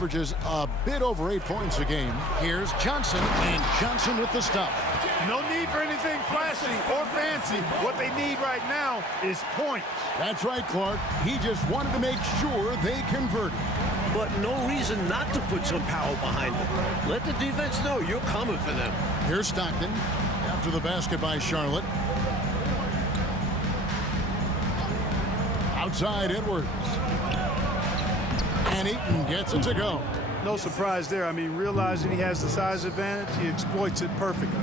Averages a bit over 8 points a game. Here's Johnson, and Johnson with the stuff. No need for anything flashy or fancy. What they need right now is points. That's right, Clark. He just wanted to make sure they converted. But no reason not to put some power behind it. Let the defense know you're coming for them. Here's Stockton after the basket by Charlotte. Outside Edwards. And Eaton gets it to go. No surprise there. I mean, realizing he has the size advantage, he exploits it perfectly.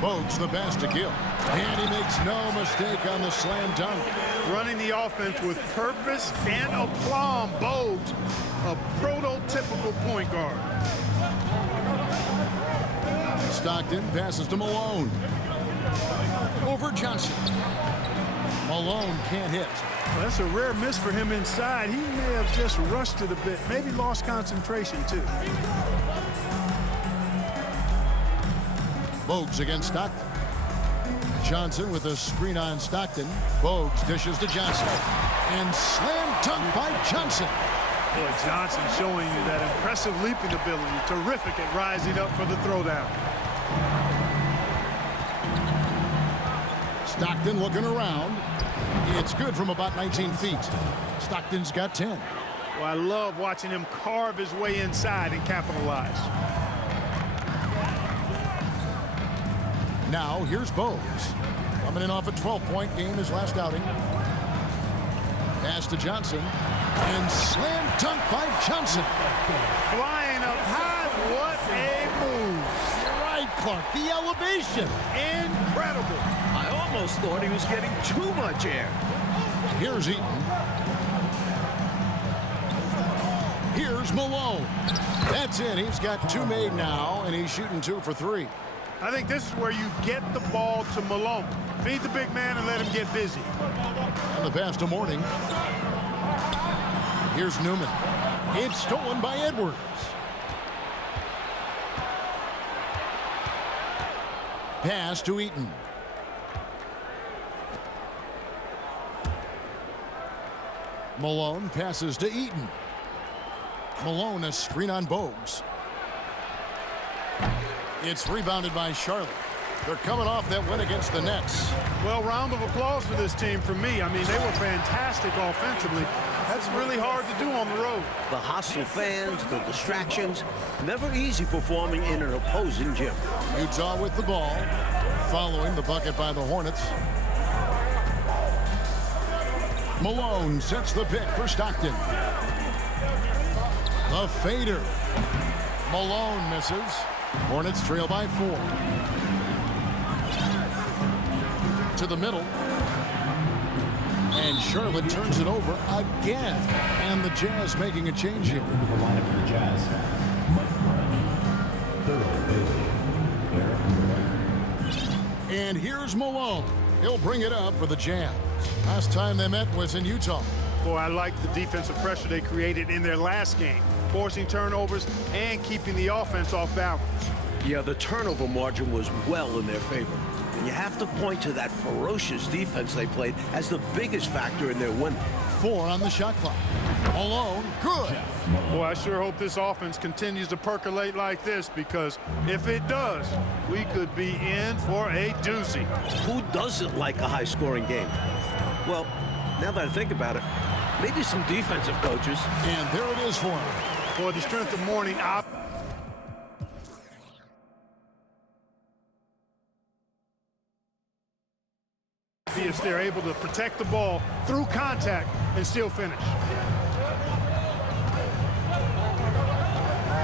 Bogues the pass to Gill. And he makes no mistake on the slam dunk. Running the offense with purpose and aplomb. Bogues, a prototypical point guard. Stockton passes to Malone. Over Johnson. Malone can't hit. Well, that's a rare miss for him inside. He may have just rushed it a bit. Maybe lost concentration, too. Bogues against Stockton. Johnson with a screen on Stockton. Bogues dishes to Johnson. And slam dunk by Johnson. Boy, Johnson showing you that impressive leaping ability. Terrific at rising up for the throwdown. Stockton looking around. It's good from about 19 feet. Stockton's got 10. Well, I love watching him carve his way inside and capitalize. Now, here's Bogues. Coming in off a 12-point game his last outing. Pass to Johnson. And slam dunk by Johnson. Flying up high. What a move. Right, Clark. The elevation. Incredible. I almost thought he was getting too much air. Here's Eaton. Here's Malone. That's it. He's got 2 made now, and he's shooting 2 for 3. I think this is where you get the ball to Malone. Feed the big man and let him get busy. And the pass to Mourning. Here's Newman. It's stolen by Edwards. Pass to Eaton. Malone passes to Eaton. Malone a screen on Bogues. It's rebounded by Charlotte. They're coming off that win against the Nets. Well, round of applause for this team from me. I mean, they were fantastic offensively. That's really hard to do on the road. The hostile fans, the distractions. Never easy performing in an opposing gym. Utah with the ball, following the bucket by the Hornets. Malone sets the pick for Stockton. The fader. Malone misses. Hornets trail by 4. To the middle. And Charlotte turns it over again. And the Jazz making a change here. Into the lineup for the Jazz. Mike Brown. Thurl Bailey. And here's Malone. He'll bring it up for the Jazz. Last time they met was in Utah. Boy, I like the defensive pressure they created in their last game, forcing turnovers and keeping the offense off balance. Yeah, the turnover margin was well in their favor. And you have to point to that ferocious defense they played as the biggest factor in their win. 4 on the shot clock. Malone, good. Boy, I sure hope this offense continues to percolate like this, because if it does, we could be in for a doozy. Who doesn't like a high-scoring game? Well, now that I think about it, maybe some defensive coaches. And there it is for him. For the strength of morning op. If they're able to protect the ball through contact and still finish.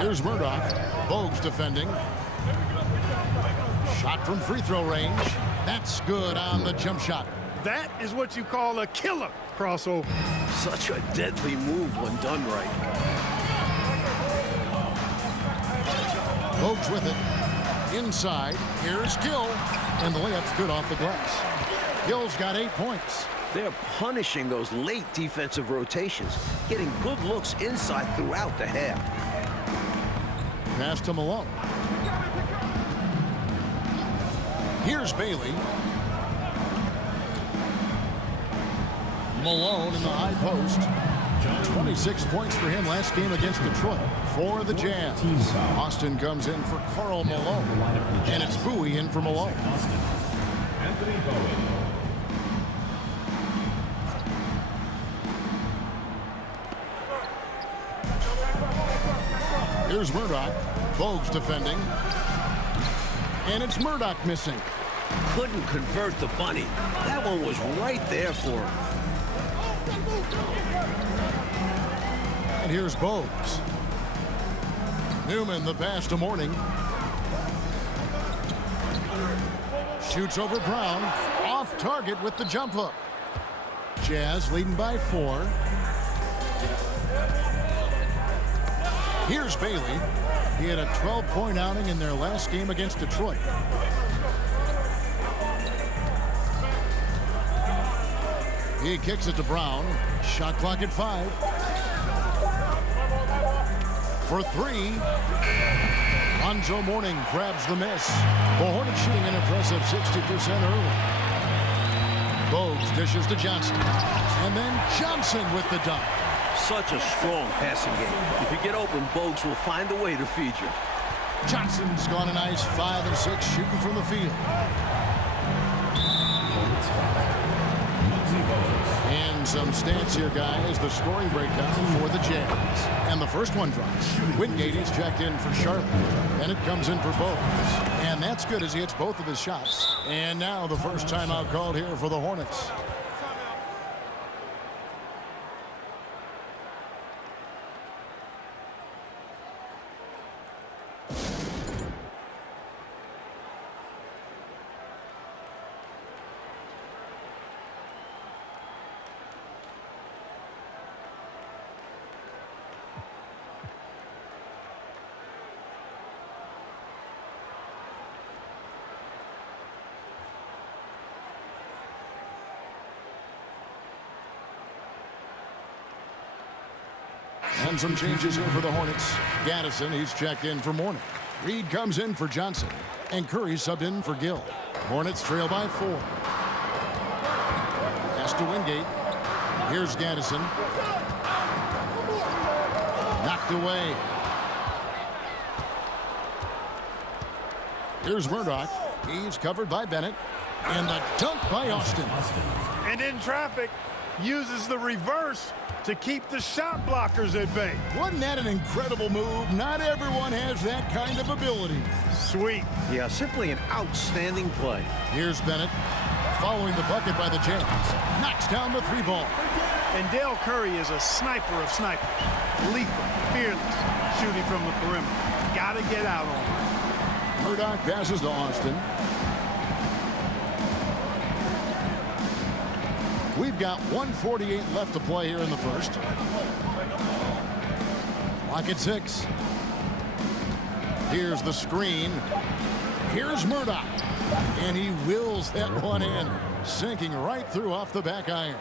Here's Murdoch. Bogues defending. Shot from free throw range. That's good on the jump shot. That is what you call a killer crossover. Such a deadly move when done right. Bogues with it. Inside. Here's Gill. And the layup's good off the glass. Gill's got 8 points. They're punishing those late defensive rotations, getting good looks inside throughout the half. Pass to Malone. Here's Bailey. Malone in the high post. 26 points for him last game against Detroit. For the Jazz, Austin comes in for Karl Malone. And it's Bowie in for Malone. Anthony Bowie. Here's Murdoch. Bogues defending. And it's Murdoch missing. Couldn't convert the bunny. That one was right there for him. And here's Bogues. Newman, the pass to Mourning. Shoots over Brown. Off target with the jump hook. Jazz leading by 4. Here's Bailey. He had a 12-point outing in their last game against Detroit. He kicks it to Brown. Shot clock at 5. For 3. Lonzo Mourning grabs the miss. The Hornets shooting an impressive 60% early. Bogues dishes to Johnson. And then Johnson with the dunk. Such a strong passing game. If you get open, Bogues will find a way to feed you. Johnson's gone a nice 5 and 6 shooting from the field. And some stats here, guys. The scoring breakdown for the Jazz. And the first one drops. Wingate is checked in for Charlotte. And it comes in for Bogues. And that's good as he hits both of his shots. And now the first timeout called here for the Hornets. And some changes here for the Hornets. Gaddison, he's checked in for Mourning. Reed comes in for Johnson. And Curry subbed in for Gill. Hornets trail by 4. Pass to Wingate. Here's Gaddison. Knocked away. Here's Murdoch. He's covered by Bennett. And the dunk by Austin. And in traffic, uses the reverse to keep the shot blockers at bay. Wasn't that an incredible move? Not everyone has that kind of ability. Sweet. Yeah, simply an outstanding play. Here's Bennett. Following the bucket by the Jazz. Knocks down the 3 ball. And Dell Curry is a sniper of snipers. Lethal, fearless, shooting from the perimeter. Gotta get out on him. Murdoch passes to Austin. We've got 1:48 left to play here in the first. Clock at 6. Here's the screen. Here's Murdoch. And he wills that one in, sinking right through off the back iron.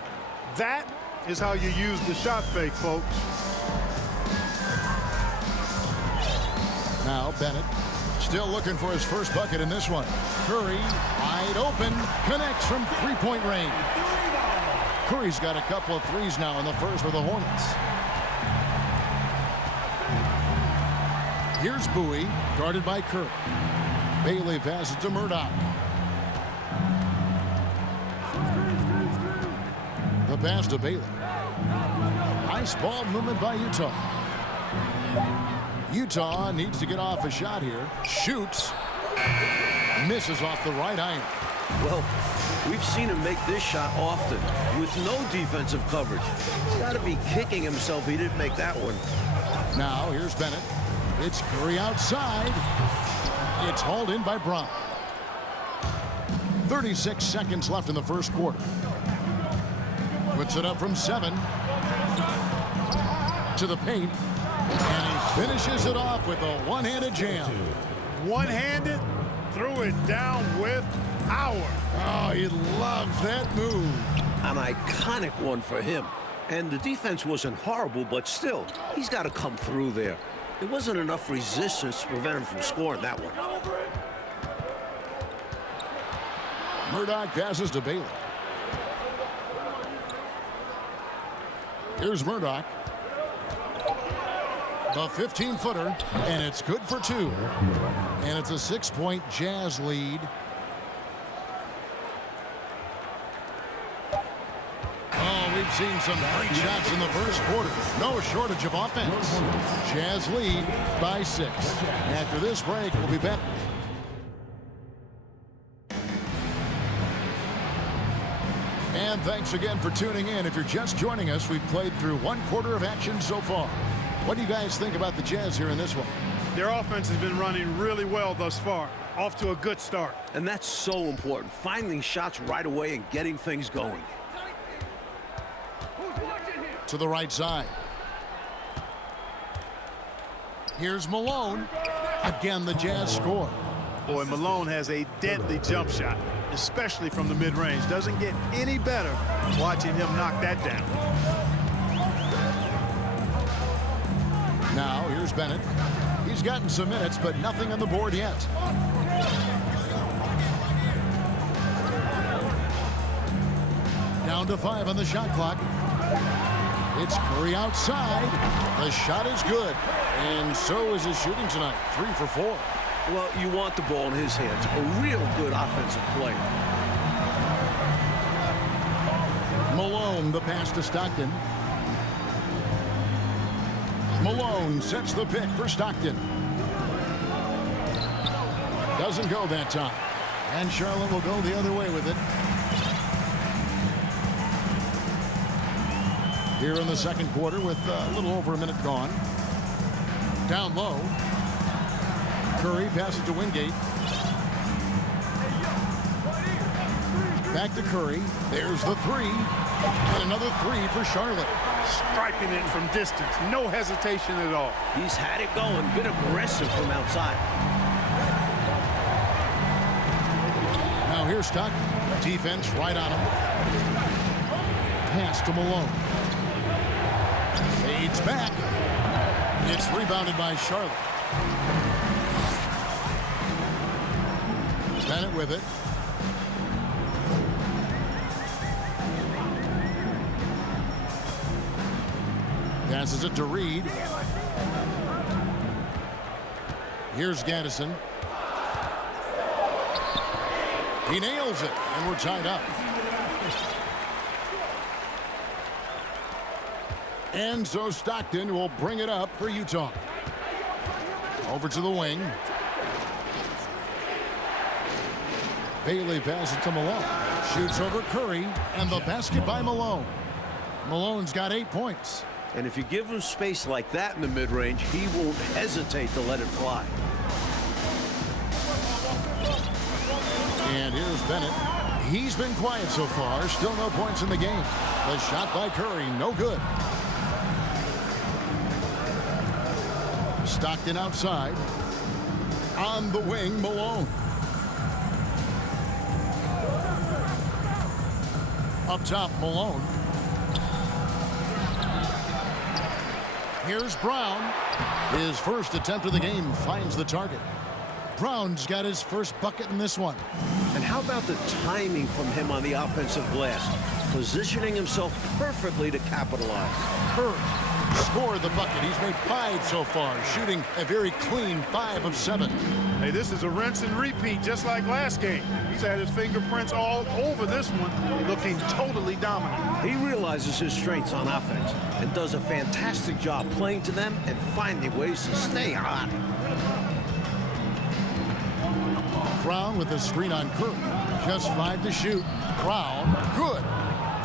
That is how you use the shot fake, folks. Now Bennett still looking for his first bucket in this one. Curry wide open, connects from 3-point range. Curry's got a couple of threes now in the first for the Hornets. Here's Bowie, guarded by Curry. Bailey passes to Murdoch. The pass to Bailey. Nice ball movement by Utah. Utah needs to get off a shot here. Shoots. Misses off the right iron. Well, we've seen him make this shot often with no defensive coverage. He's got to be kicking himself he didn't make that one. Now here's Bennett. It's Curry outside. It's hauled in by Brown. 36 seconds left in the first quarter. Puts it up from 7. To the paint. And he finishes it off with a one-handed jam. One-handed, threw it down with power. Oh, he loves that move. An iconic one for him. And the defense wasn't horrible, but still, he's got to come through there. There wasn't enough resistance to prevent him from scoring that one. Murdoch passes to Bailey. Here's Murdoch. The 15-footer, and it's good for 2. And it's a 6-point Jazz lead. Oh, we've seen some great shots in the first quarter. No shortage of offense. Jazz lead by 6. After this break, we'll be back. And thanks again for tuning in. If you're just joining us, we've played through 1 quarter of action so far. What do you guys think about the Jazz here in this one? Their offense has been running really well thus far. Off to a good start. And that's so important. Finding shots right away and getting things going. To the right side. Here's Malone. Again, the Jazz score. Boy, Malone has a deadly jump shot, especially from the mid-range. Doesn't get any better watching him knock that down. Now, here's Bennett. He's gotten some minutes, but nothing on the board yet. Down to 5 on the shot clock. It's Curry outside. The shot is good. And so is his shooting tonight. 3 for 4. Well, you want the ball in his hands. A real good offensive player. Malone, the pass to Stockton. Malone sets the pick for Stockton. Doesn't go that time. And Charlotte will go the other way with it. Here in the second quarter with a little over a minute gone. Down low. Curry passes to Wingate. Back to Curry. There's the 3. And another 3 for Charlotte. Striping it from distance. No hesitation at all. He's had it going. Been aggressive from outside. Now here's Stockton. Defense right on him. Pass to Malone. Fades back. It's rebounded by Charlotte. Bennett with it. Passes it to Reed. Here's Gaddison. He nails it, and we're tied up. And so Stockton will bring it up for Utah. Over to the wing. Bailey passes to Malone. Shoots over Curry, and the basket by Malone. Malone's got 8 points. And if you give him space like that in the mid-range, he won't hesitate to let it fly. And here's Bennett. He's been quiet so far. Still no points in the game. The shot by Curry, no good. Stockton outside. On the wing, Malone. Up top, Malone. Here's Brown. His first attempt of the game finds the target. Brown's got his first bucket in this one. And how about the timing from him on the offensive glass? Positioning himself perfectly to capitalize. Curry scored the bucket. He's made 5 so far, shooting a very clean 5 of 7. Hey, this is a rinse and repeat, just like last game. He's had his fingerprints all over this one, looking totally dominant. He realizes his strengths on offense and does a fantastic job playing to them and finding ways to stay hot. Brown with a screen on Curry. Just 5 to shoot. Brown, good.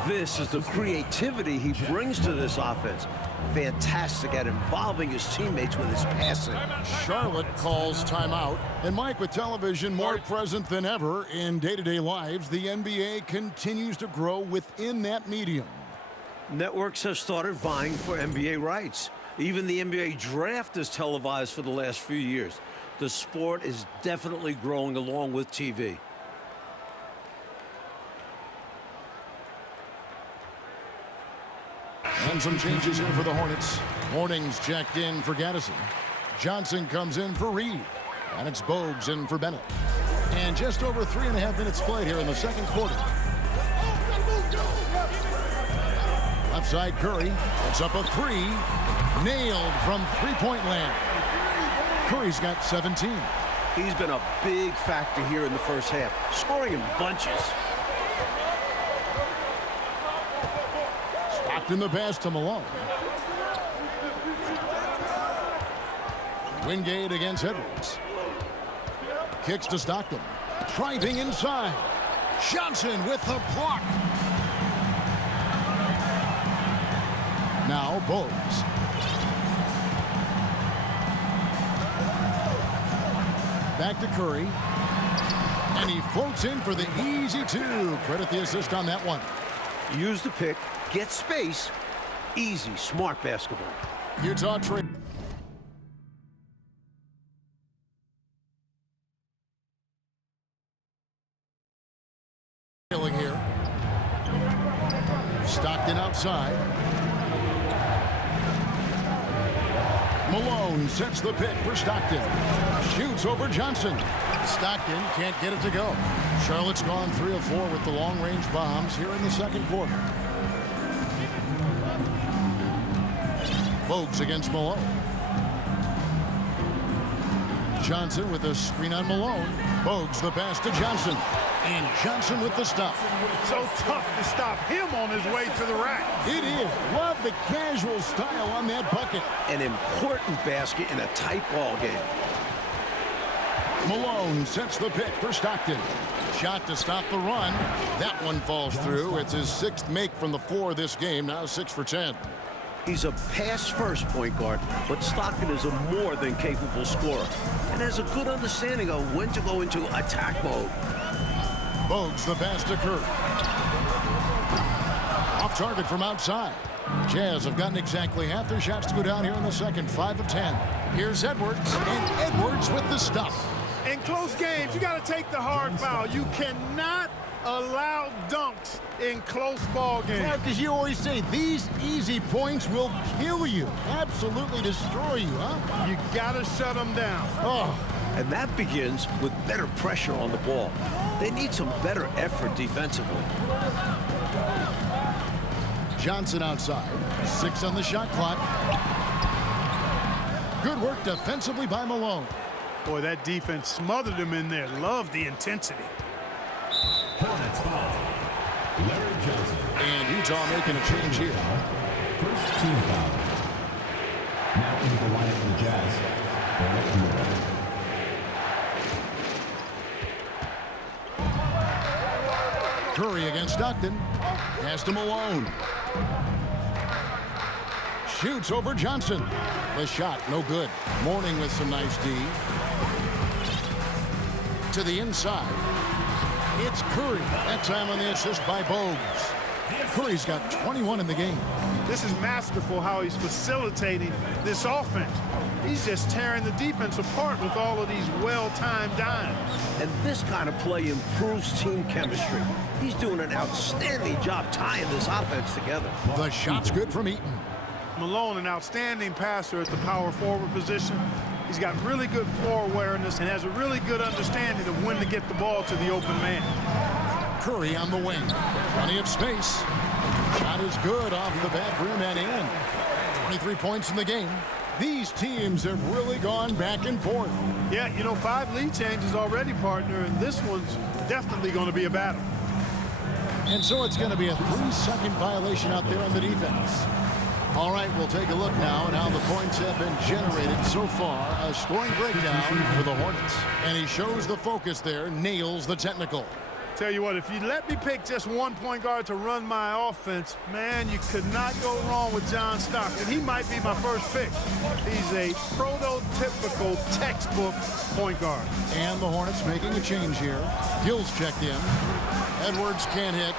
This is the creativity he brings to this offense. Fantastic at involving his teammates with his passing. Charlotte calls timeout. And Mike, with television more present than ever in day-to-day lives, the NBA continues to grow within that medium. Networks have started vying for NBA rights. Even the NBA draft is televised for the last few years. The sport is definitely growing along with TV. And some changes here for the Hornets. Morning's checked in for Gaddison. Johnson comes in for Reed. And it's Bogues in for Bennett. And just over 3.5 minutes played here in the second quarter. Left side Curry. It's up a 3. Nailed from three-point land. Curry's got 17. He's been a big factor here in the first half, scoring in bunches. Stockton the pass to Malone. Wingate against Edwards. Kicks to Stockton. Driving inside. Johnson with the block. Now Bogues. Back to Curry. And he floats in for the easy two. Credit the assist on that one. Use the pick, get space. Easy, smart basketball. Utah trade. Here. Stockton outside. Malone sets the pick for Stockton. Shoots over Johnson. Stockton can't get it to go. Charlotte's gone 3 of 4 with the long-range bombs here in the second quarter. Bogues against Malone. Johnson with a screen on Malone. Bogues the pass to Johnson. And Johnson with the stop. So tough to stop him on his way to the rack. It is. Love the casual style on that bucket. An important basket in a tight ball game. Malone sets the pick for Stockton. Shot to stop the run. That one falls through. It's his 6th make from the floor this game. Now 6 for 10. He's a pass-first point guard, but Stockton is a more than capable scorer and has a good understanding of when to go into attack mode. Bogues the pass to Curry. Off target from outside. Jazz have gotten exactly half their shots to go down here in the second. 5 of 10. Here's Edwards, and Edwards with the stuff. In close games, you got to take the hard foul. You cannot allow dunks in close ball games. Yeah, because you always say these easy points will kill you. Absolutely destroy you, huh? You got to shut them down. Oh. And that begins with better pressure on the ball. They need some better effort defensively. Johnson outside. 6 on the shot clock. Good work defensively by Malone. Boy, that defense smothered him in there. Love the intensity. Hornets foul. Larry Johnson. And Utah making a change here. First team foul. Now into the lineup for the Jazz. Derek Moore. Curry against Stockton. Pass to Malone. Shoots over Johnson. The shot, no good. Mourning with some nice D. To the inside. It's Curry. That time on the assist by Bogues. Curry's got 21 in the game. This is masterful how he's facilitating this offense. He's just tearing the defense apart with all of these well-timed dimes. And this kind of play improves team chemistry. He's doing an outstanding job tying this offense together. The shot's good from Eaton. Malone, an outstanding passer at the power forward position. He's got really good floor awareness and has a really good understanding of when to get the ball to the open man. Curry on the wing. Plenty of space. Shot is good off the back rim and in. 23 points in the game. These teams have really gone back and forth. Yeah, you know, 5 lead changes already, partner, and this one's definitely going to be a battle. And so it's going to be a 3-second violation out there on the defense. All right, we'll take a look now at how the points have been generated so far. A scoring breakdown for the Hornets. And he shows the focus there, nails the technical. Tell you what, if you let me pick just one point guard to run my offense, man, you could not go wrong with John Stockton. He might be my first pick. He's a prototypical textbook point guard. And the Hornets making a change here. Gill's checked in. Edwards can't hit.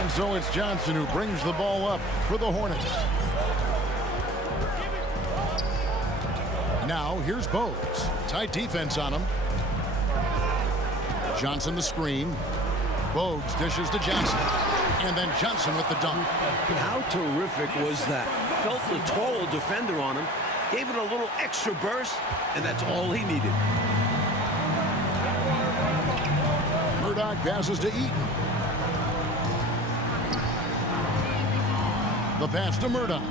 And so it's Johnson who brings the ball up for the Hornets. Now here's Bogues. Tight defense on him. Johnson the screen. Bogues dishes to Johnson. And then Johnson with the dunk. How terrific was that? Felt the tall defender on him, gave it a little extra burst, and that's all he needed. Murdoch passes to Eaton. The pass to Murdoch.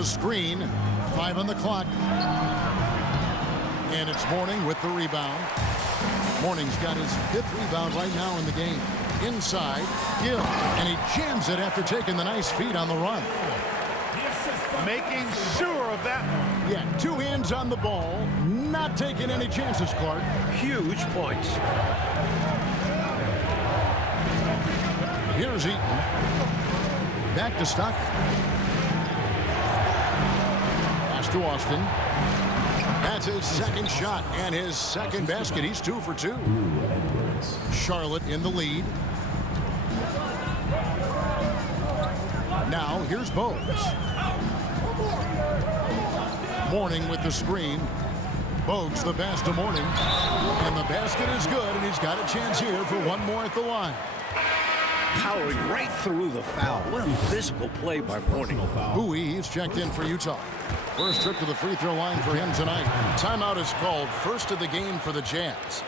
The screen. 5 on the clock. And it's Mourning with the rebound. Mourning's got his 5th rebound right now in the game. Inside, Gill. And he jams it after taking the nice feed on the run. Making sure of that one. Yeah, 2 hands on the ball. Not taking any chances, Clark. Huge points. Here's Eaton. Back to Stockton. Pass to Austin. That's his 2nd shot and his 2nd basket. He's 2 for 2. Charlotte in the lead. Now here's Bogues. Mourning with the screen. Bogues the pass to Mourning. And the basket is good, and he's got a chance here for one more at the line. Powering right through the foul. What a physical play by Mourning. Bowie is checked in for Utah. First trip to the free throw line for him tonight. Timeout is called. First of the game for the Jazz.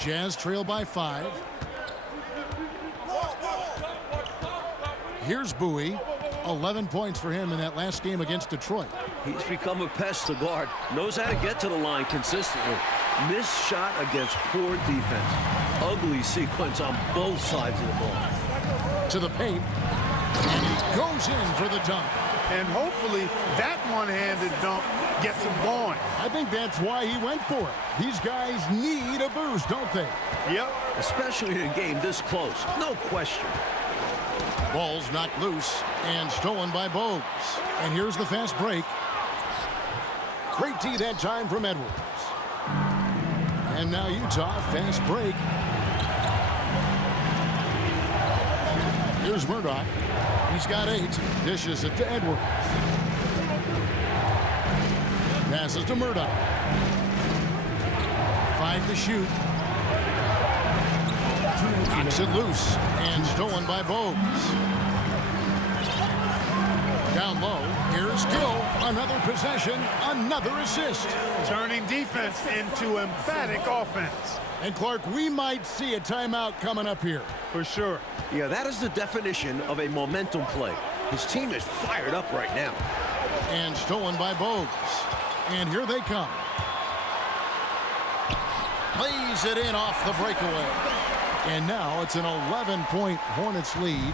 Jazz trail by 5. Here's Bowie. 11 points for him in that last game against Detroit. He's become a pest to guard. Knows how to get to the line consistently. Missed shot against poor defense. Ugly sequence on both sides of the ball. To the paint. And he goes in for the dunk. And hopefully that one-handed dunk gets him going. I think that's why he went for it. These guys need a boost, don't they? Yep. Especially in a game this close. No question. Ball's knocked loose and stolen by Bogues. And here's the fast break. Great D that time from Edwards. And now Utah, fast break. Here's Murdoch. He's got 8. Dishes it to Edwards. Passes to Murdoch. 5 to shoot. Knocks it loose and stolen by Bogues. Down low, here's Gill. Another possession, another assist. Turning defense into emphatic offense. And Clark, we might see a timeout coming up here. For sure. Yeah, that is the definition of a momentum play. His team is fired up right now. And stolen by Bogues. And here they come. Lays it in off the breakaway. And now it's an 11-point Hornets lead.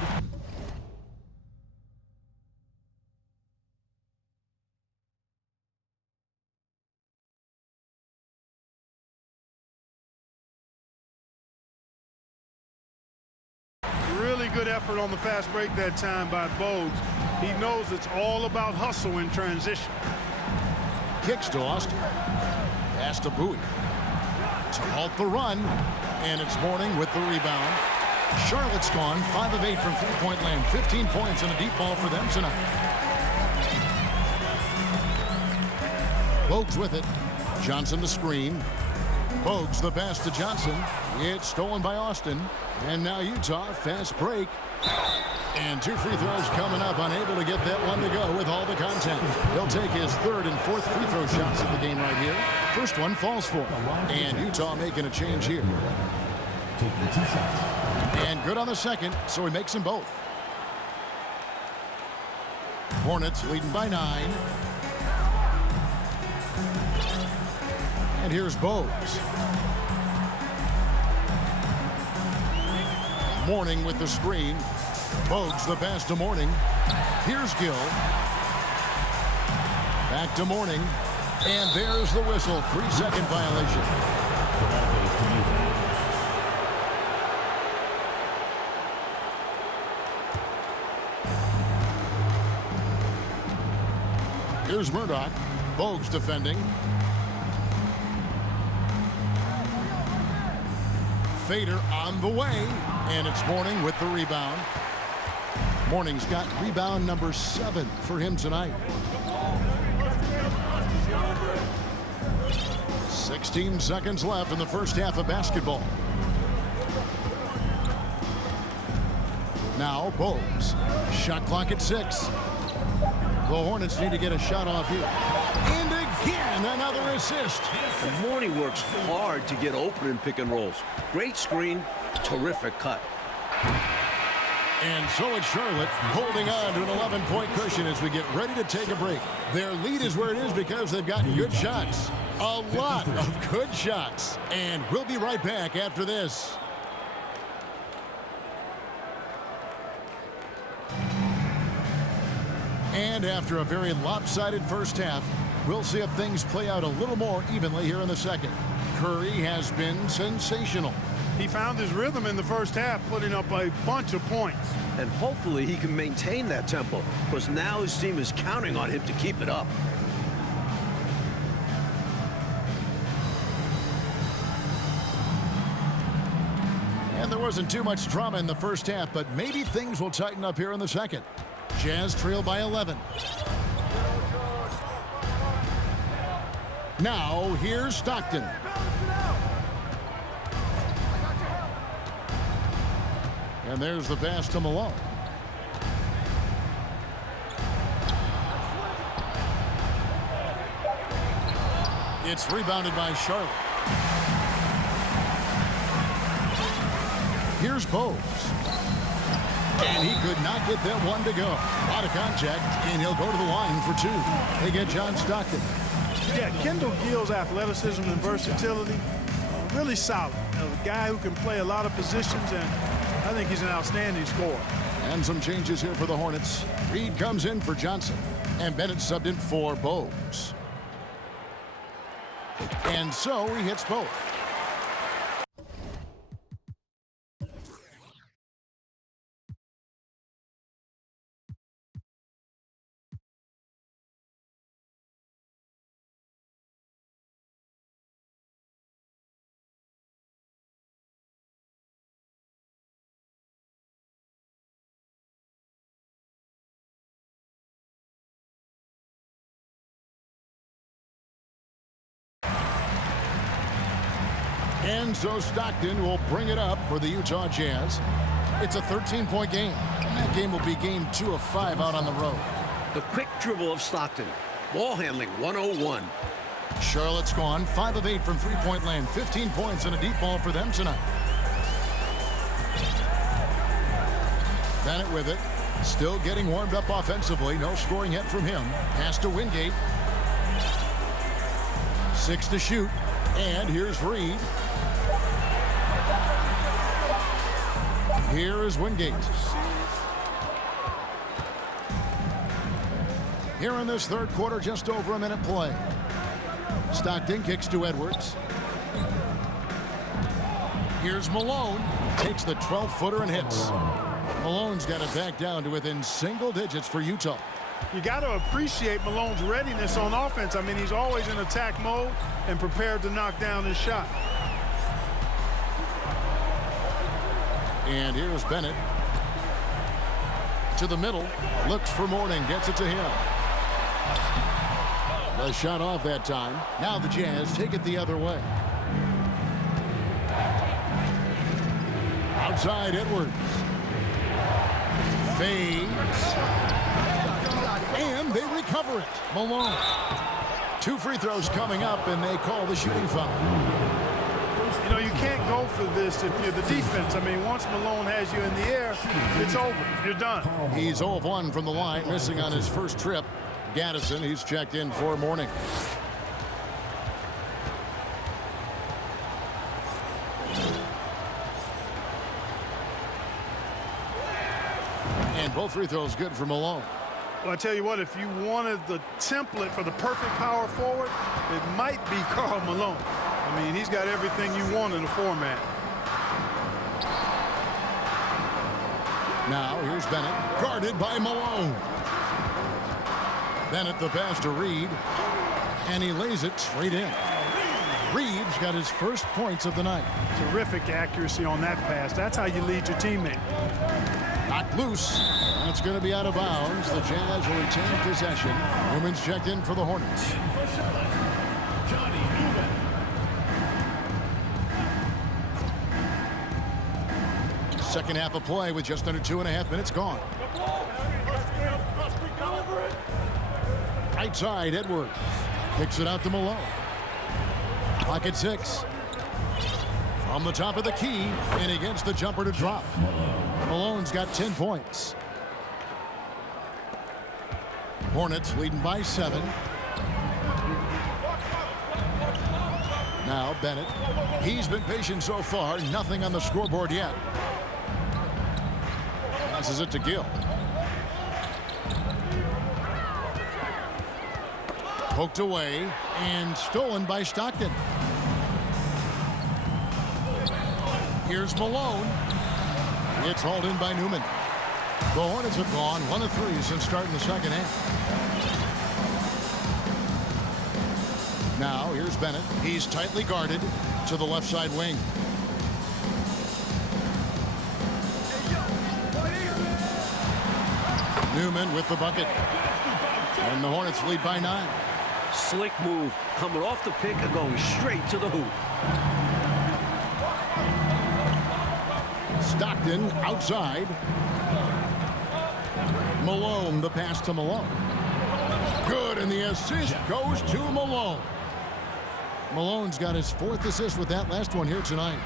Really good effort on the fast break that time by Bogues. He knows it's all about hustle in transition. Kicks to Austin. Pass to Bowie. To halt the run. And it's Mourning with the rebound. Charlotte's gone 5 of 8 from three-point land. 15 points and a deep ball for them tonight. Bogues with it. Johnson the screen. Bogues the pass to Johnson. It's stolen by Austin. And now Utah, fast break. And 2 free throws coming up. Unable to get that one to go with all the content. He'll take his 3rd and 4th free throw shots of the game right here. First one falls for him. And Utah making a change here. Taking 2 shots. And good on the second, so he makes them both. Hornets leading by 9. And here's Bogues. Mourning with the screen. Bogues the pass to Mourning. Here's Gill. Back to Mourning. And there's the whistle. 3-second violation. Here's Murdoch. Bogues defending. Fader on the way. And it's Mourning with the rebound. Mourning's got rebound number 7 for him tonight. 16 seconds left in the first half of basketball. Now Bogues. Shot clock at 6. The Hornets need to get a shot off here. And again, another assist. And Morney works hard to get open in pick and rolls. Great screen, terrific cut. And so it's Charlotte holding on to an 11-point cushion as we get ready to take a break. Their lead is where it is because they've gotten good shots. A lot of good shots. And we'll be right back after this. And after a very lopsided first half, we'll see if things play out a little more evenly here in the second. Curry has been sensational. He found his rhythm in the first half, putting up a bunch of points. And hopefully he can maintain that tempo, because now his team is counting on him to keep it up. And there wasn't too much drama in the first half, but maybe things will tighten up here in the second. Jazz trail by 11. Now here's Stockton. And there's the pass to Malone. It's rebounded by Charlotte. Here's Bowes. And he could not get that one to go. A lot of contact, and he'll go to the line for two. They get John Stockton. Yeah, Kendall Gill's athleticism and versatility, really solid. A guy who can play a lot of positions, and I think he's an outstanding scorer. And some changes here for the Hornets. Reed comes in for Johnson, and Bennett subbed in for Bowes. And so he hits both. And so Stockton will bring it up for the Utah Jazz. It's a 13-point game, and that game will be game 2 of 5 out on the road. The quick dribble of Stockton. Ball handling 101. Charlotte's gone 5 of 8 from three-point land. 15 points and a deep ball for them tonight. Bennett with it. Still getting warmed up offensively. No scoring yet from him. Pass to Wingate. 6 to shoot. And here's Reed. Here is Wingate. Here in this third quarter, just over a minute play. Stockton kicks to Edwards. Here's Malone. Takes the 12-footer and hits. Malone's got it back down to within single digits for Utah. You got to appreciate Malone's readiness on offense. I mean, he's always in attack mode and prepared to knock down his shot. And here's Bennett. To the middle. Looks for Mourning. Gets it to him. The shot off that time. Now the Jazz take it the other way. Outside Edwards. Fades. And they recover it. Malone. 2 free throws coming up, and they call the shooting foul. You know, you can't go for this if you're the defense. I mean, once Malone has you in the air, it's over. You're done. He's 0 of 1 from the line, missing on his first trip. Gaddison, he's checked in for Mourning. And both free throws good for Malone. Well, I tell you what, if you wanted the template for the perfect power forward, it might be Karl Malone. I mean, he's got everything you want in a format. Now here's Bennett, guarded by Malone. Bennett the pass to Reed, and he lays it straight in. Reed's got his first points of the night. Terrific accuracy on that pass. That's how you lead your teammate. Knocked loose. That's going to be out of bounds. The Jazz will retain possession. Newman's checked in for the Hornets. Second half of play with just under 2.5 minutes gone. Right side, Edwards. Kicks it out to Malone. Pocket 6. From the top of the key, and he gets the jumper to drop. Malone's got 10 points. Hornets leading by 7. Now Bennett. He's been patient so far. Nothing on the scoreboard yet. Passes it to Gill. Poked away and stolen by Stockton. Here's Malone. It's hauled in by Newman. The Hornets have gone 1 of 3 since starting the second half. Now here's Bennett. He's tightly guarded to the left side wing. Newman with the bucket. And the Hornets lead by 9. Slick move, coming off the pick and going straight to the hoop. Stockton outside. Malone, the pass to Malone. Good, and the assist goes to Malone. Malone's got his 4th assist with that last one here tonight.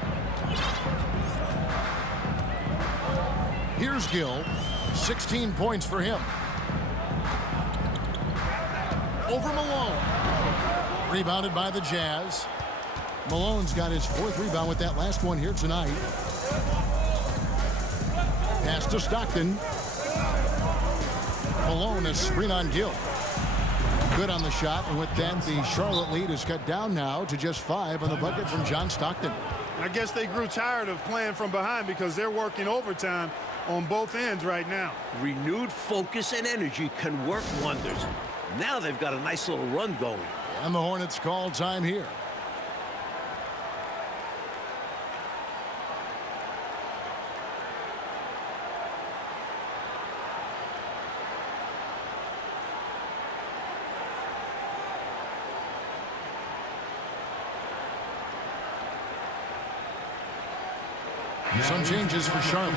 Here's Gill. 16 points for him. Over Malone. Rebounded by the Jazz. Malone's got his 4th rebound with that last one here tonight. Pass to Stockton. Malone, a screen on Gill. Good on the shot, and with that, the Charlotte lead is cut down now to just 5 on the bucket from John Stockton. I guess they grew tired of playing from behind because they're working overtime on both ends right now. Renewed focus and energy can work wonders. Now they've got a nice little run going. And the Hornets call time here. Some changes for Charlotte.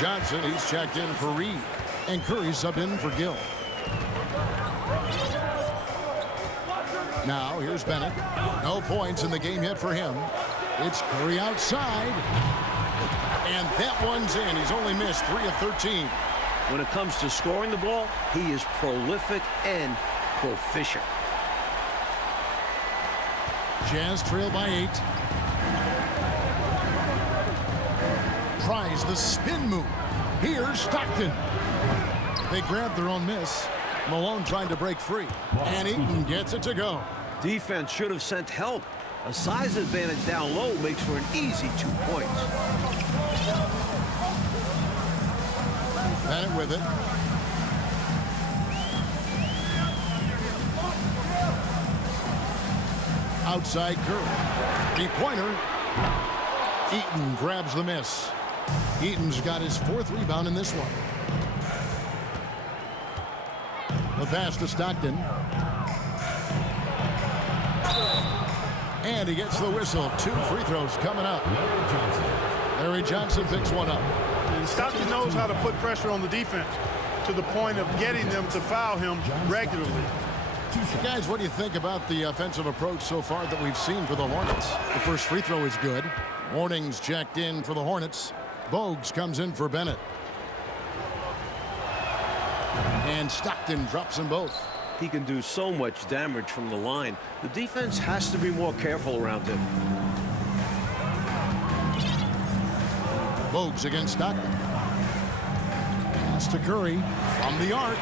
Johnson, he's checked in for Reed. And Curry subbed in for Gill. Now, here's Bennett. No points in the game yet for him. It's Curry outside. And that one's in. He's only missed 3 of 13. When it comes to scoring the ball, he is prolific and proficient. Jazz trail by 8. Tries the spin move. Here's Stockton. They grab their own miss. Malone trying to break free. And Eaton gets it to go. Defense should have sent help. A size advantage down low makes for an easy 2 points. Bennett with it. Outside Curry. Three-pointer. Eaton grabs the miss. Eaton's got his 4th rebound in this one. The pass to Stockton. And he gets the whistle. 2 free throws coming up. Larry Johnson picks one up. And Stockton knows how to put pressure on the defense to the point of getting them to foul him regularly. Guys, what do you think about the offensive approach so far that we've seen for the Hornets? The first free throw is good. Morning's checked in for the Hornets. Bogues comes in for Bennett. And Stockton drops them both. He can do so much damage from the line. The defense has to be more careful around him. Bogues against Stockton. Pass to Curry from the arc.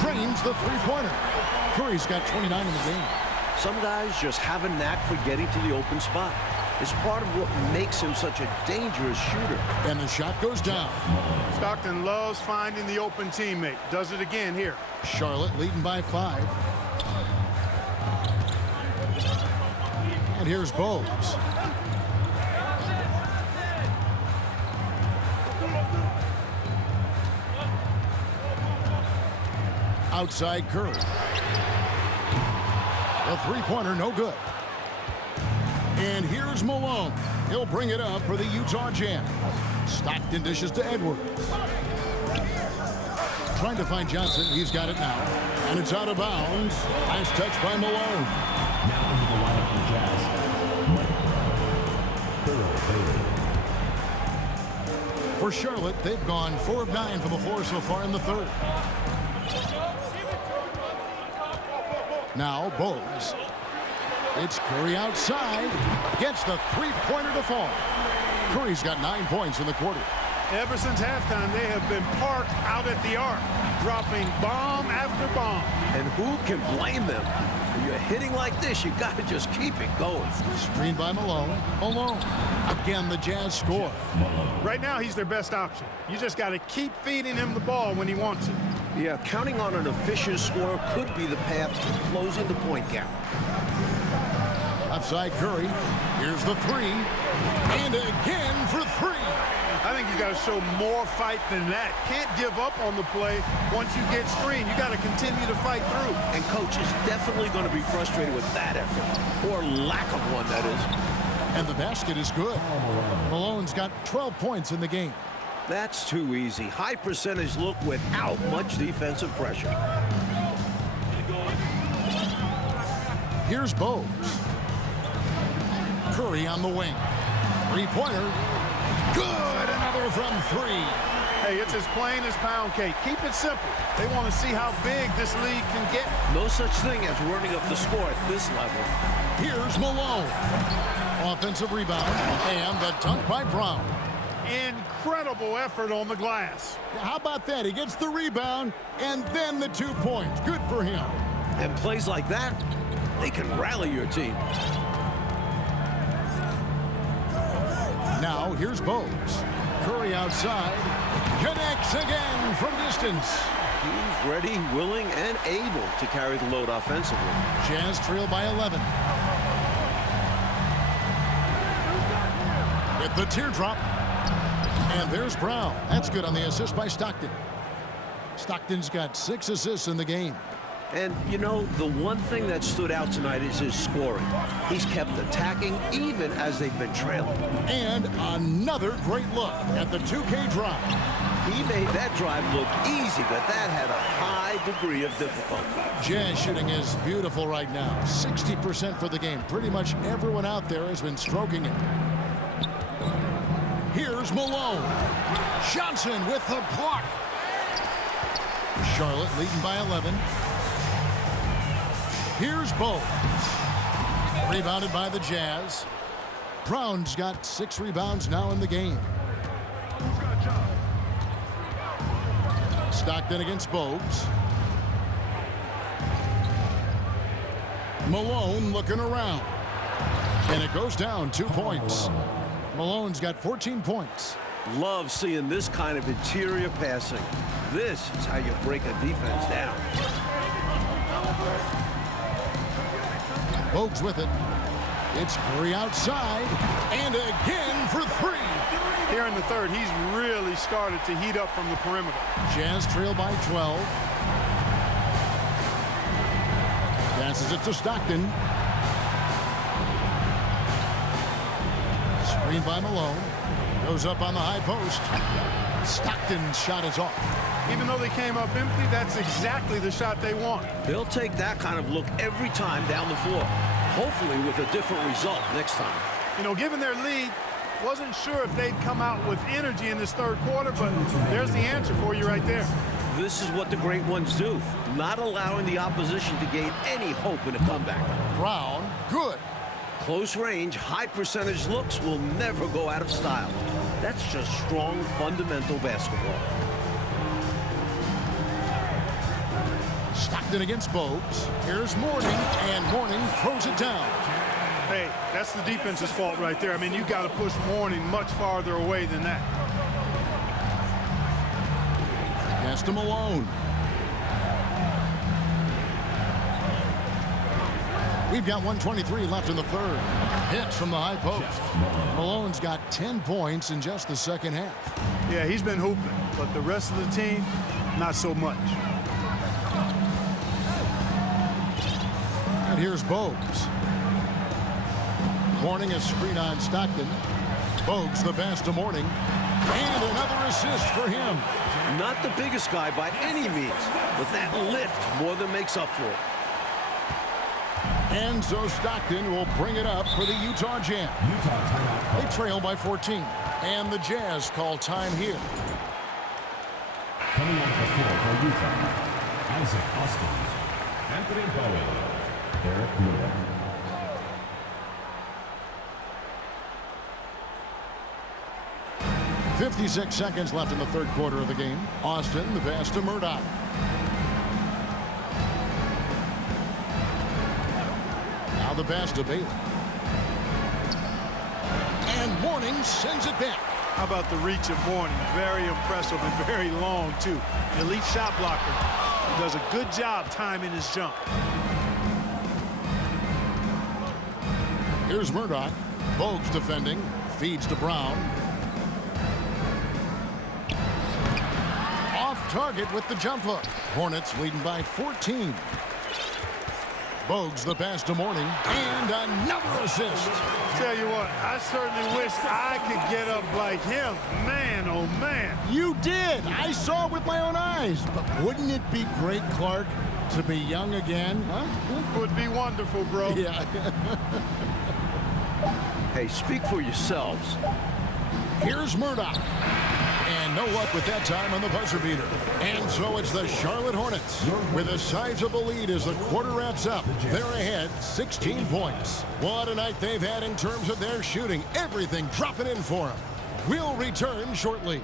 Drains the three-pointer. Curry's got 29 in the game. Some guys just have a knack for getting to the open spot. It's part of what makes him such a dangerous shooter. And the shot goes down. Stockton loves finding the open teammate. Does it again here. Charlotte leading by 5. And here's Bogues. Outside Curry. The three-pointer, no good. And here's Malone. He'll bring it up for the Utah Jazz. Stockton dishes to Edwards. trying to find Johnson. He's got it now. And it's out of bounds. Nice touch by Malone. Now into the lineup for the Jazz. For Charlotte, they've gone 4 of 9 from the floor so far in the third. Now Bogues. It's Curry outside. Gets the three-pointer to fall. Curry's got 9 points in the quarter. Ever since halftime, they have been parked out at the arc, dropping bomb after bomb. And who can blame them? When you're hitting like this, you got to just keep it going. Screen by Malone. Malone. Again, the Jazz score. Right now, he's their best option. You just got to keep feeding him the ball when he wants it. Yeah, counting on an efficient scorer could be the path to closing the point gap. Outside Curry. Here's the three. And again for three. I think he's got to show more fight than that. Can't give up on the play once you get screened. You got to continue to fight through. And coach is definitely going to be frustrated with that effort, or lack of one, that is. And the basket is good. Malone's got 12 points in the game. That's too easy. High percentage look without much defensive pressure. Here's Bogues. Curry on the wing. Three-pointer. Good. Another from three. Hey, it's as plain as pound cake. Keep it simple. They want to see how big this league can get. No such thing as running up the score at this level. Here's Malone. Offensive rebound. And the dunk by Brown. Incredible effort on the glass. How about that? He gets the rebound and then the 2 points. Good for him. And plays like that, they can rally your team. Now here's Bogues. Curry outside. Connects again from distance. He's ready, willing, and able to carry the load offensively. Jazz trail by 11. With the teardrop. And there's Brown. That's good on the assist by Stockton. Stockton's got 6 assists in the game. And, you know, the one thing that stood out tonight is his scoring. He's kept attacking even as they've been trailing. And another great look at the 2K drive. He made that drive look easy, but that had a high degree of difficulty. Jazz shooting is beautiful right now. 60% for the game. Pretty much everyone out there has been stroking it. Here's Malone. Johnson with the block. Charlotte leading by 11. Here's Bogues. Rebounded by the Jazz. Brown's got 6 rebounds now in the game. Stockton against Bogues. Malone looking around. And it goes down 2 points. Malone's got 14 points. Love seeing this kind of interior passing. This is how you break a defense down. Bogues with it. It's Curry outside. And again for three. Here in the third, he's really started to heat up from the perimeter. Jazz trail by 12. Passes it to Stockton. Screen by Malone. Goes up on the high post. Stockton's shot is off. Even though they came up empty, that's exactly the shot they want. They'll take that kind of look every time down the floor. Hopefully with a different result next time. You know, given their lead, wasn't sure if they'd come out with energy in this third quarter, but there's the answer for you right there. This is what the great ones do, not allowing the opposition to gain any hope in a comeback. Brown, good. Close range, high percentage looks will never go out of style. That's just strong, fundamental basketball. Stockton against Bogues. Here's Mourning, and Mourning throws it down. Hey, that's the defense's fault right there. I mean, you got to push Mourning much farther away than that. Pass to Malone. We've got 1:23 left in the third. Hits from the high post. Malone's got 10 points in just the second half. Yeah, he's been hooping, but the rest of the team, not so much. And here's Bogues. Mourning a screen on Stockton. Bogues the pass to Mourning. And another assist for him. Not the biggest guy by any means, but that lift more than makes up for it. And so Stockton will bring it up for the Utah Jazz. Utah timeout. They trail by 14. And the Jazz call time here. Coming on the floor for Utah, Isaac Austin, Anthony Bowen, Eric Miller. .56 seconds left in the third quarter of the game. Austin, the pass to Murdoch. Now the pass to Bailey. And Mourning sends it back. How about the reach of Mourning? Very impressive and very long, too. Elite shot blocker. He does a good job timing his jump. Here's Murdoch. Bogues defending. Feeds to Brown. Off target with the jump hook. Hornets leading by 14. Bogues the pass to Mourning. And another assist. Tell you what, I certainly wish I could get up like him. Man, oh man. You did. I saw it with my own eyes. But wouldn't it be great, Clark, to be young again? Huh? Would be wonderful, bro. Yeah. Hey, speak for yourselves. Here's Murdoch. And no luck with that time on the buzzer beater. And so it's the Charlotte Hornets with a sizable lead as the quarter wraps up. They're ahead 16 points. What a night they've had in terms of their shooting. Everything dropping in for them. We'll return shortly.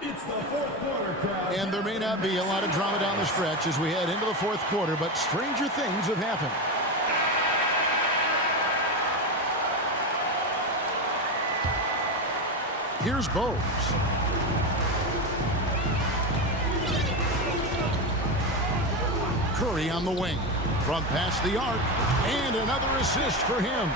It's the fourth quarter, crowd. And there may not be a lot of drama down the stretch as we head into the fourth quarter, but stranger things have happened. Here's Bogues. Curry on the wing. From past the arc. And another assist for him.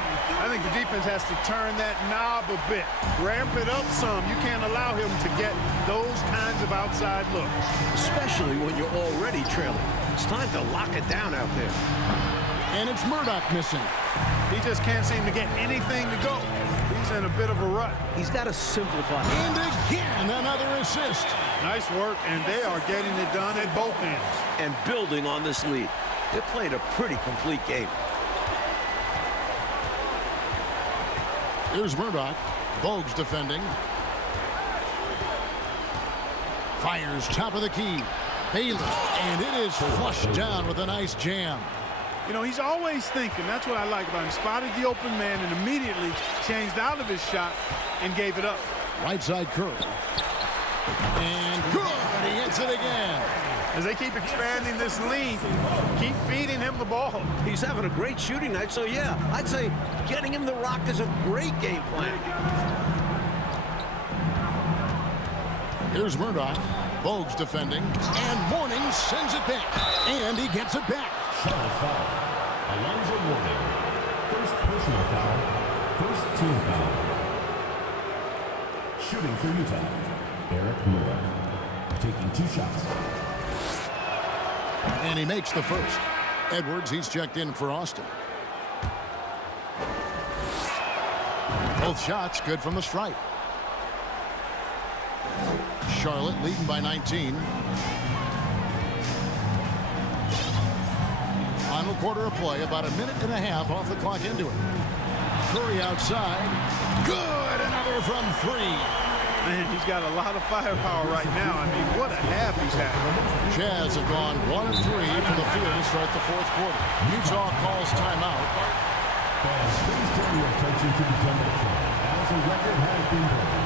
I think the defense has to turn that knob a bit. Ramp it up some. You can't allow him to get those kinds of outside looks. Especially when you're already trailing. It's time to lock it down out there. And it's Murdoch missing. He just can't seem to get anything to go. He's in a bit of a rut. He's got to simplify. And again, another assist. Nice work, and they are getting it done at both ends. And building on this lead. They played a pretty complete game. Here's Murdoch. Bogues defending. Fires top of the key. Bailey. And it is flushed down with a nice jam. You know, he's always thinking. That's what I like about him. Spotted the open man and immediately changed out of his shot and gave it up. Right side Curry. And good. He hits it again. As they keep expanding this lead, keep feeding him the ball. He's having a great shooting night, so yeah, I'd say getting him the rock is a great game plan. Here's Murdoch. Bogues defending. And Mourning sends it back. And he gets it back. Charlotte foul. Alonzo Mourning. First personal foul. First team foul. Shooting for Utah, Eric Miller. Taking 2 shots. And he makes the first. Edwards, he's checked in for Austin. Both shots good from the stripe. Charlotte leading by 19. Final quarter of play, about a minute and a half off the clock into it. Curry outside. Good, another from 3. Man, he's got a lot of firepower right now. I mean, what a half he's had. Jazz have gone 1 of 3 from the field to start the fourth quarter. Utah calls timeout. Fans, please turn your attention to the general floor as a record has been broken.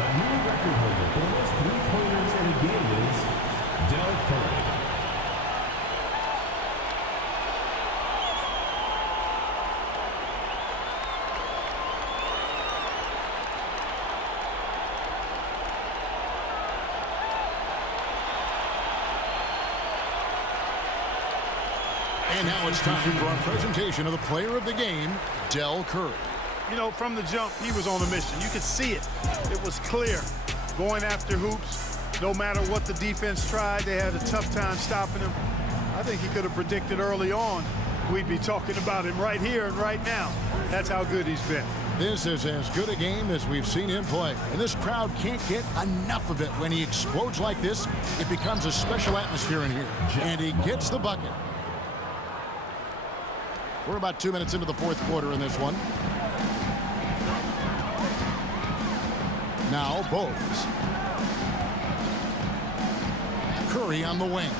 The new record holder for the most three-pointers in a game is Dell Curry. And now it's time for our presentation of the player of the game, Dell Curry. You know, from the jump, he was on a mission. You could see it. It was clear. Going after hoops, no matter what the defense tried, they had a tough time stopping him. I think he could have predicted early on we'd be talking about him right here and right now. That's how good he's been. This is as good a game as we've seen him play. And this crowd can't get enough of it. When he explodes like this, it becomes a special atmosphere in here. And he gets the bucket. We're about 2 minutes into the fourth quarter in this one. Now Bowles. Curry on the wing.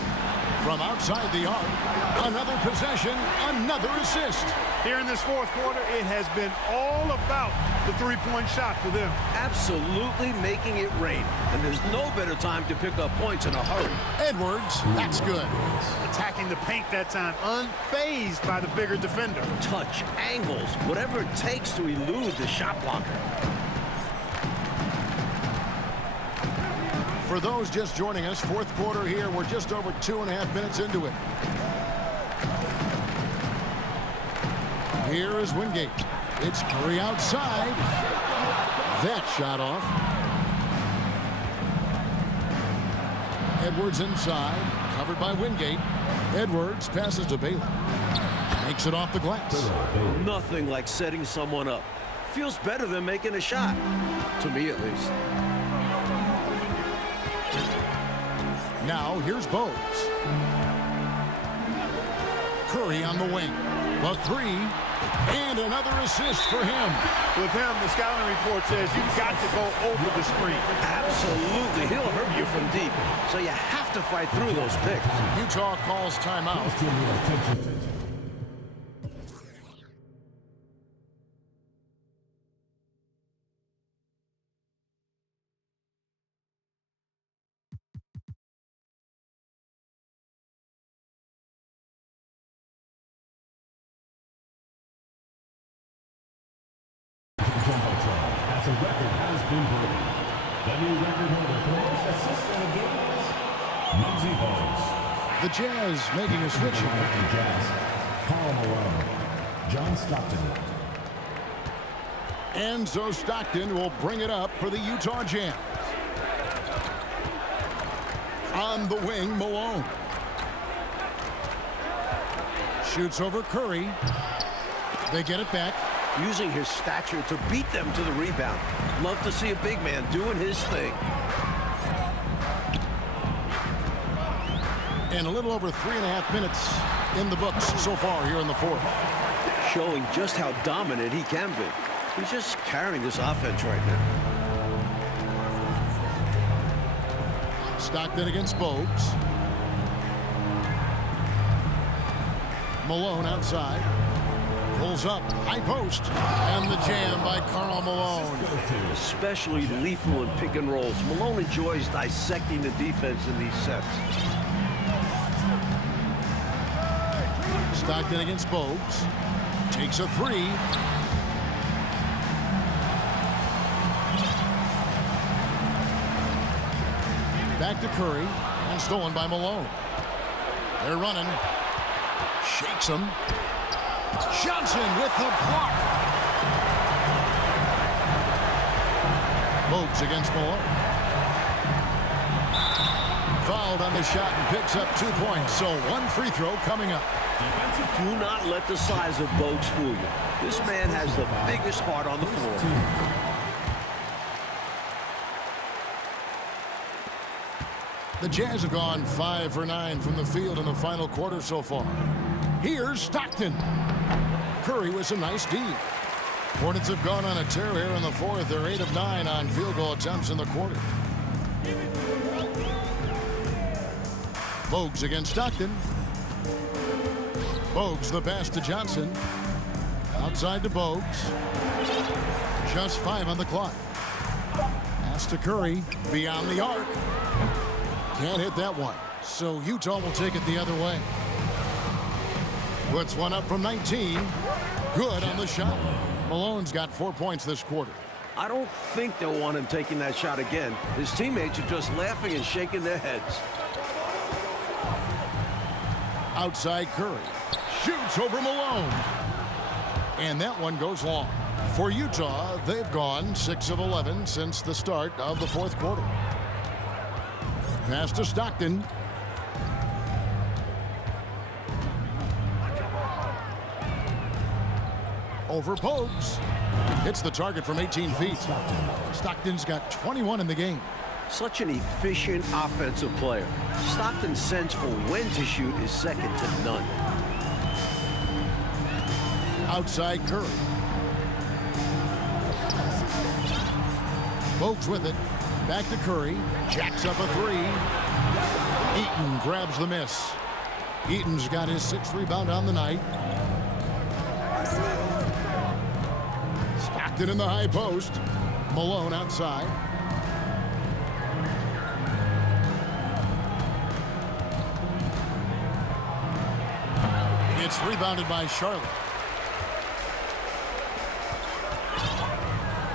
From outside the arc, another possession, another assist. Here in this fourth quarter, it has been all about the three-point shot for them. Absolutely making it rain. And there's no better time to pick up points in a hurry. Edwards, that's good. Attacking the paint that time, unfazed by the bigger defender. Touch, angles, whatever it takes to elude the shot blocker. For those just joining us, fourth quarter here, we're just over 2.5 minutes into it. Here is Wingate. It's Curry outside. That shot off. Edwards inside, covered by Wingate. Edwards passes to Bailey. Makes it off the glass. Nothing like setting someone up. Feels better than making a shot. To me, at least. Now, here's Bowles. Curry on the wing. The three, and another assist for him. With him, the scouting report says you've got to go over the screen. Absolutely. He'll hurt you from deep. So you have to fight through those picks. Utah calls timeout. As a record has been broken. The new record holder for most assists in a game is Muggsy Bogues. The Jazz making a switch here. The Jazz, Karl Malone, John Stockton. And so Stockton will bring it up for the Utah Jazz. On the wing, Malone. Shoots over Curry. They get it back. Using his stature to beat them to the rebound. Love to see a big man doing his thing. And a little over 3.5 minutes in the books so far here in the fourth. Showing just how dominant he can be. He's just carrying this offense right now. Stockton against Bogues. Malone outside. Pulls up, high post, and the jam by Karl Malone. Especially lethal in pick and rolls. Malone enjoys dissecting the defense in these sets. Stockton against Bogues. Takes a three. Back to Curry, and stolen by Malone. They're running. Shakes him. Johnson with the block. Bogues against Malone. Fouled on the shot and picks up 2 points. So one free throw coming up. Do not let the size of Bogues fool you. This man has the biggest heart on the floor. The Jazz have gone 5 for 9 from the field in the final quarter so far. Here's Stockton. Curry with some nice D. Hornets have gone on a tear here in the fourth. They're 8 of 9 on field goal attempts in the quarter. Bogues against Stockton. Bogues the pass to Johnson. Outside to Bogues. Just 5 on the clock. Pass to Curry. Beyond the arc. Can't hit that one. So Utah will take it the other way. Puts one up from 19. Good on the shot. Malone's got 4 points this quarter. I don't think they'll want him taking that shot again. His teammates are just laughing and shaking their heads. Outside Curry. Shoots over Malone. And that one goes long. For Utah, they've gone 6 of 11 since the start of the fourth quarter. Pass to Stockton. Over Bogues. Hits the target from 18 feet. Stockton's got 21 in the game. Such an efficient offensive player. Stockton's sense for when to shoot is second to none. Outside Curry. Bogues with it. Back to Curry. Jacks up a three. Eaton grabs the miss. Eaton's got his 6th rebound on the night. Stockton in the high post. Malone outside. It's rebounded by Charlotte.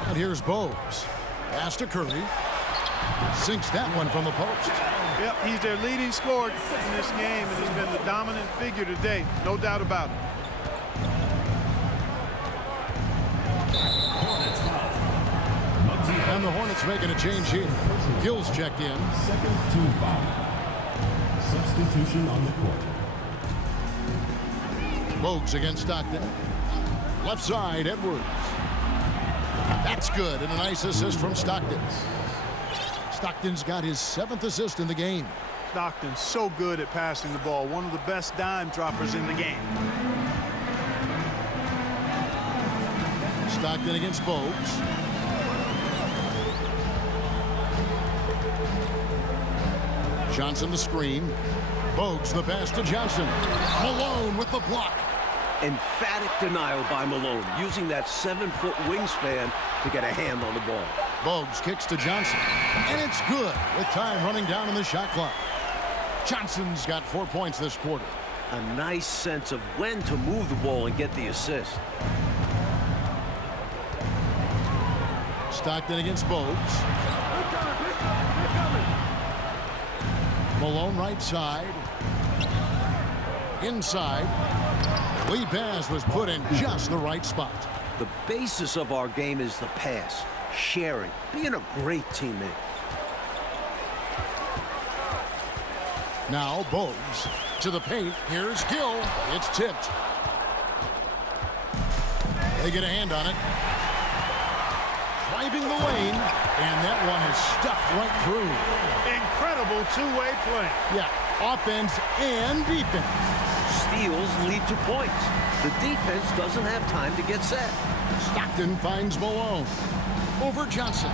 And here's Bogues. Pass to Curry. Sinks that one from the post. Yep, he's their leading scorer in this game, and he's been the dominant figure today. No doubt about it. And the Hornets making a change here. Gill's checked in. Second team foul. Substitution on the court. Bogues against Stockton. Left side, Edwards. That's good, and a nice assist from Stockton. Stockton's got his 7th assist in the game. Stockton's so good at passing the ball. One of the best dime droppers in the game. Stockton against Bogues. Johnson the screen. Bogues the pass to Johnson. Malone with the block. Emphatic denial by Malone, using that 7-foot wingspan to get a hand on the ball. Bogues kicks to Johnson. And it's good with time running down in the shot clock. Johnson's got 4 points this quarter. A nice sense of when to move the ball and get the assist. Stockton against Bogues. Malone right side. Inside. Lead pass was put in just the right spot. The basis of our game is the pass, sharing, being a great teammate. Now Bogues to the paint. Here's Gill. It's tipped. They get a hand on it. Driving the lane, and that one is stuffed right through. Incredible two-way play. Yeah, offense and defense. Steals lead to points. The defense doesn't have time to get set. Stockton finds Malone. Over Johnson.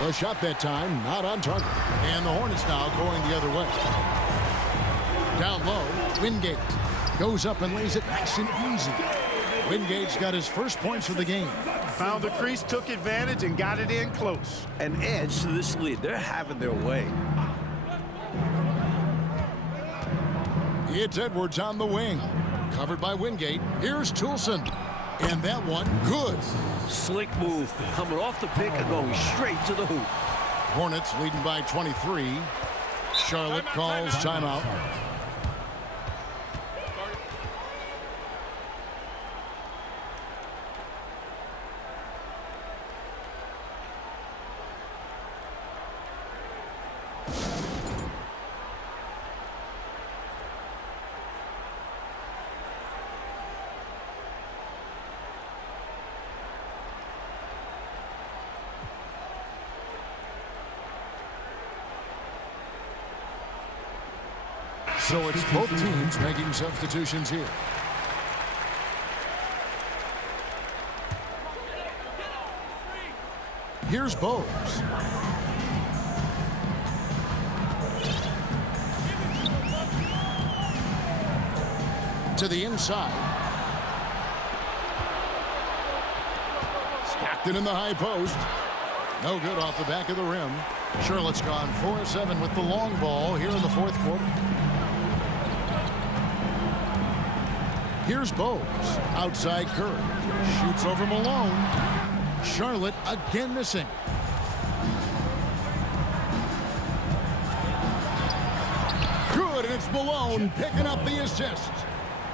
The shot that time, not on target. And the Hornets now going the other way. Down low, Wingate goes up and lays it nice and easy. Wingate's got his first points of the game. Found the crease, took advantage, and got it in close. An edge to this lead. They're having their way. It's Edwards on the wing. Covered by Wingate. Here's Toulson. And that one, good. Slick move, coming off the pick and going straight to the hoop. Hornets leading by 23. Charlotte calls timeout. So it's both teams making substitutions here. Here's Bogues. To the inside. Stockton in the high post. No good off the back of the rim. Charlotte's gone 4-7 with the long ball here in the fourth quarter. Here's Bogues. Outside Curry. Shoots over Malone. Charlotte again missing. Good, and it's Malone picking up the assist.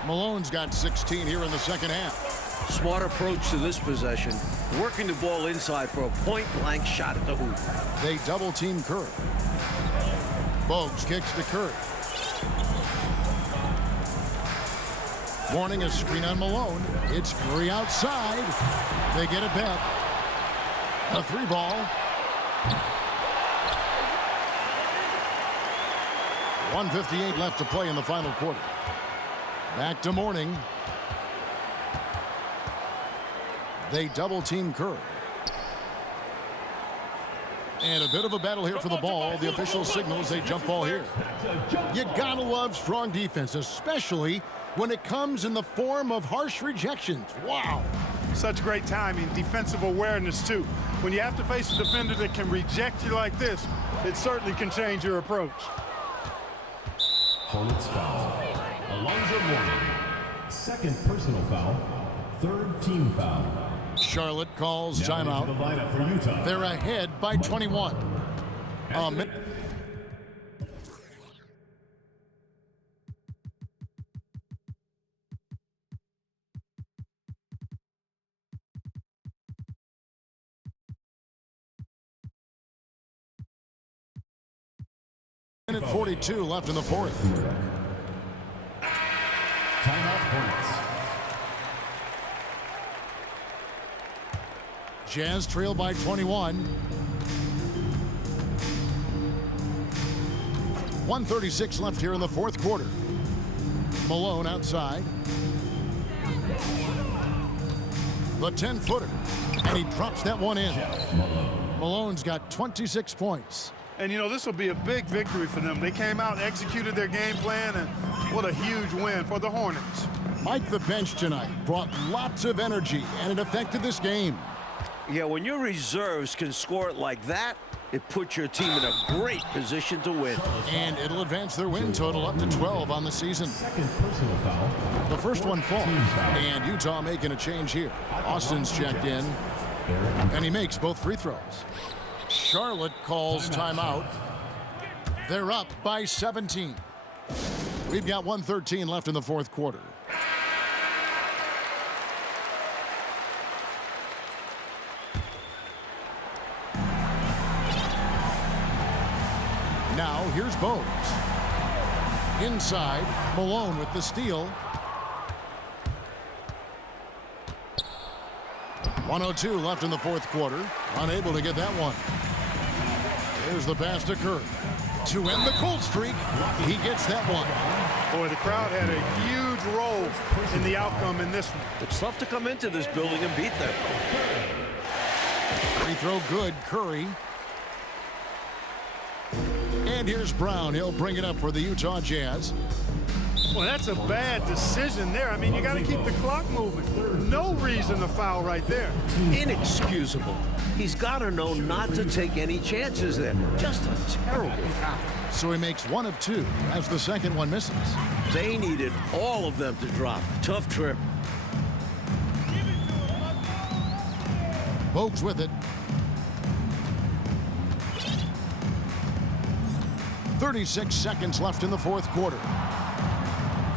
Malone's got 16 here in the second half. Smart approach to this possession. Working the ball inside for a point-blank shot at the hoop. They double-team Curry. Bogues kicks to Curry. Warning, a screen on Malone. It's Curry outside. They get it back. A 3-ball. 1:58 left to play in the final quarter. Back to Mourning. They double-team Curry. And a bit of a battle here for the ball. The official signals a jump ball here. You gotta love strong defense, especially when it comes in the form of harsh rejections. Wow. Such great timing, defensive awareness, too. When you have to face a defender that can reject you like this, it certainly can change your approach. Hornets foul. Alonzo Mourning. Second personal foul. Third team foul. Charlotte calls timeout. The lineup for Utah. They're ahead by 21. Minute 42 left in the fourth. Timeout Hornets. Jazz trail by 21. 1:36 left here in the fourth quarter. Malone outside. The 10-footer. And he drops that one in. Malone's got 26 points. And, you know, this will be a big victory for them. They came out and executed their game plan, and what a huge win for the Hornets. Mike, the bench tonight, brought lots of energy, and it affected this game. Yeah, when your reserves can score it like that, it puts your team in a great position to win. And it'll advance their win total up to 12 on the season. Second personal foul. The first one falls, and Utah making a change here. Austin's checked in, and he makes both free throws. Charlotte calls timeout. They're up by 17. We've got 1:13 left in the fourth quarter. Now here's Bowes. Inside, Malone with the steal. 1:02 left in the fourth quarter. Unable to get that one. Here's the pass to Curry. To end the cold streak, he gets that one. Boy, the crowd had a huge role in the outcome in this one. It's tough to come into this building and beat them. Free throw good, Curry. And here's Brown. He'll bring it up for the Utah Jazz. Well, that's a bad decision there. I mean, you got to keep the clock moving. No reason to foul right there. Inexcusable. He's got to know not to take any chances there. Just a terrible foul. So he makes one of two as the second one misses. They needed all of them to drop. Tough trip. Bogues with it. 36 seconds left in the fourth quarter.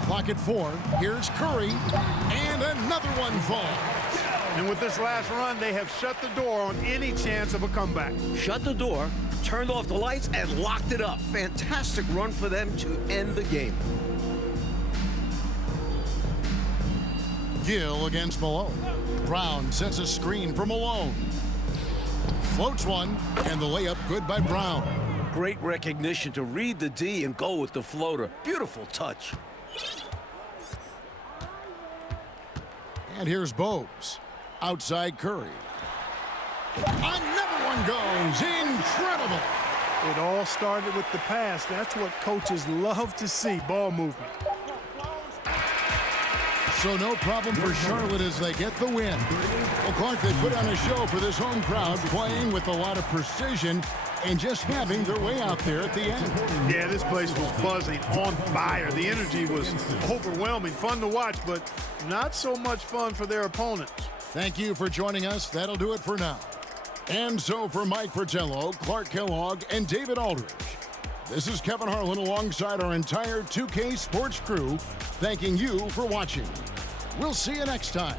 Clock at 4. Here's Curry. And another one falls. And with this last run, they have shut the door on any chance of a comeback. Shut the door, turned off the lights, and locked it up. Fantastic run for them to end the game. Gill against Malone. Brown sets a screen for Malone. Floats one, and the layup good by Brown. Great recognition to read the D and go with the floater. Beautiful touch. And here's Bogues. Outside Curry. Another one goes. Incredible. It all started with the pass. That's what coaches love to see, ball movement. So no problem for Charlotte as they get the win. Well, Clark, they put on a show for this home crowd, playing with a lot of precision and just having their way out there at the end. Yeah, this place was buzzing, on fire. The energy was overwhelming, fun to watch, but not so much fun for their opponents. Thank you for joining us. That'll do it for now. And so for Mike Fratello, Clark Kellogg, and David Aldridge, this is Kevin Harlan alongside our entire 2K Sports crew, thanking you for watching. We'll see you next time.